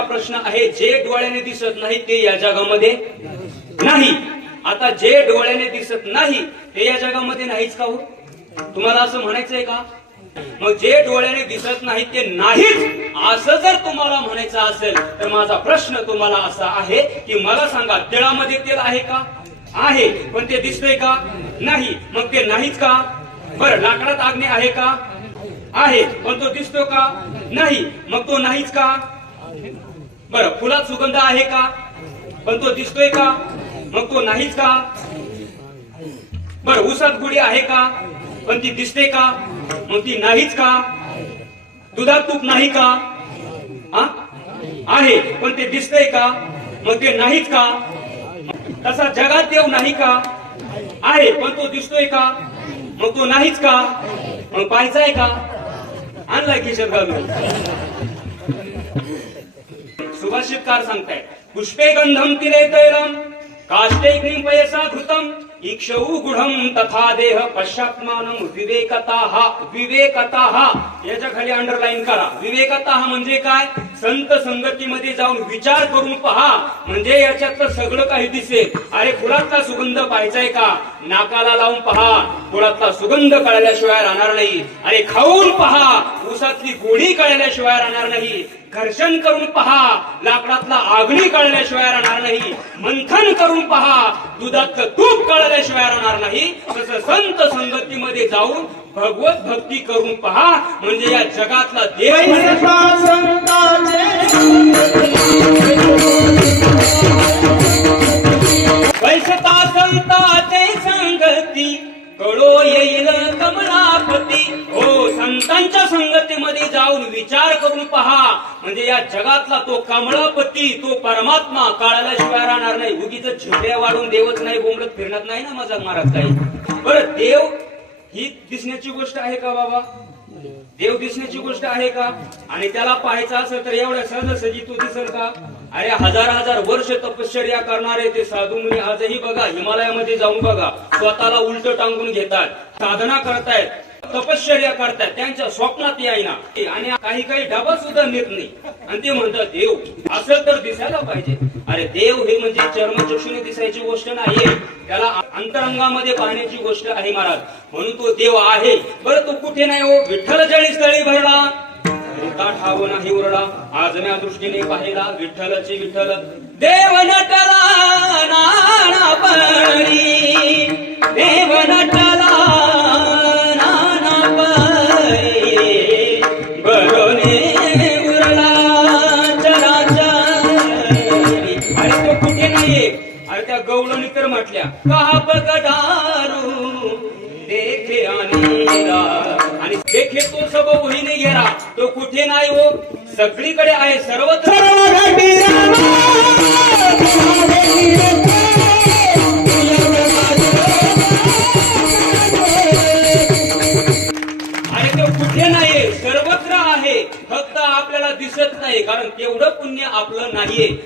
माझा प्रश्न आहे जे डोळ्याने दिसत नाही ते या जगामध्ये नाही. आता जे डोळ्याने दिसत नाही ते या जगामध्ये नाहीच का हो? तुम्हाला असं म्हणायचंय का? मग जे डोळ्याने दिसत नाही ते नाहीच. असं जर तुम्हाला म्हणायचं असेल तर माझा प्रश्न तुम्हाला असा आहे की मला सांगा तिळामध्ये तेल आहे का? आहे. पण ते दिसतंय का? नाही. मग ते नाहीच का? बरं लाकडात आग्ने आहे का? आहे. पण तो दिसतो का? नाही. मग तो नाहीच का? बरं फुलात सुगंध आहे का? पण तो दिसतोय का? मग तो नाहीच का? बरं ऊसात गुढी आहे का? पण ती दिसते का? मग ती नाहीच का? दुधात तूप नाही का? आहे पण ते दिसतंय का? मग ते नाहीच का? तसा जगात देव नाही का? आहे पण तो दिसतोय का? मग तो नाहीच का? मग पाहायचा आहे का? आणलाय किशोर घालून. सुभाषितकार सांगताय पुष्पे गंधम तिरे तैरम काष्टे पयसा घृतम इक्षौ गुढम तथा देह पश्चात्मान विवेकता विवेकता. याच्या खाली अंडरलाईन करा. विवेकता म्हणजे काय? संत संगतीमध्ये जाऊन विचार करून पहा. म्हणजे याच्यातलं सगळं काही दिसेल. अरे फुलातला सुगंध पाहायचाय का? नाकाला लावून पहा. फुलातला सुगंध कळल्याशिवाय राहणार नाही. अरे खाऊन पहा. ऊसातली गोडी कळल्याशिवाय राहणार नाही. घर्षण करून पहा. लाकडातला आगणी कळल्याशिवाय राहणार नाही. मंथन करून पहा. दुधातलं तूप कळ कळल्याशिवाय राहणार नाही तसं संत संगतीमध्ये जाऊन भगवत भक्ती करून पहा म्हणजे या जगातला देव वैसता संताचे संगती कळो ये कमलापती हो संतांच्या संगतीमध्ये जाऊन विचार करून पहा. म्हणजे या जगातला तो कमलापती तो परमात्मा काळाला शिवाय राहणार नाही. उगीच झोपड्या वाढून देवच नाही बोंबलत फिरणार नाही ना माझा महाराज काही. बरं देव ही दिसण्याची गोष्ट आहे का बाबा? देव दिसण्याची गोष्ट आहे का? आणि त्याला पाहायचं असेल तर एवढ्या सहजासहजी तू दिसेल का? अरे हजार हजार वर्ष तपश्चर्या करणारे ते साधू मुनी आजही बघा हिमालयामध्ये जाऊन बघा स्वतःला उलट टांगून घेतात साधना करतायत तपश्चर्या करतायत त्यांच्या स्वप्नात यायना. आणि काही काही डबा सुद्धा नेत नाही. आणि ते म्हणतात देव असं तर दिसायला पाहिजे. अरे देव हे म्हणजे चर्मचक्षुने दिसायची गोष्ट नाही त्याला अंतरंगामध्ये पाहण्याची गोष्ट आहे महाराज. म्हणून तो देव आहे. बरं तो कुठे नाही हो? विठ्ठल जळी स्थळी भरला. आता ठाव नाही उरला. आजम्या दृष्टीने पाहिला विठ्ठलची विठ्ठल. देव नटला नानापरी देव नटला नानापरी बरोने उरला चराचरी अरे तो कुठे नाहीये? अरे त्या गवळणी तर म्हटल्या का बगडारू देखे अनेरा आणि देखे तो सब ओळीने घेरा तो कुठे नाही हो? सगळीकडे आहे सर्वत्र. आणि तो कुठे नाहीये? सर्वत्र आहे. फक्त आपल्याला दिसत नाही कारण तेवढं पुण्य आपलं नाहीये.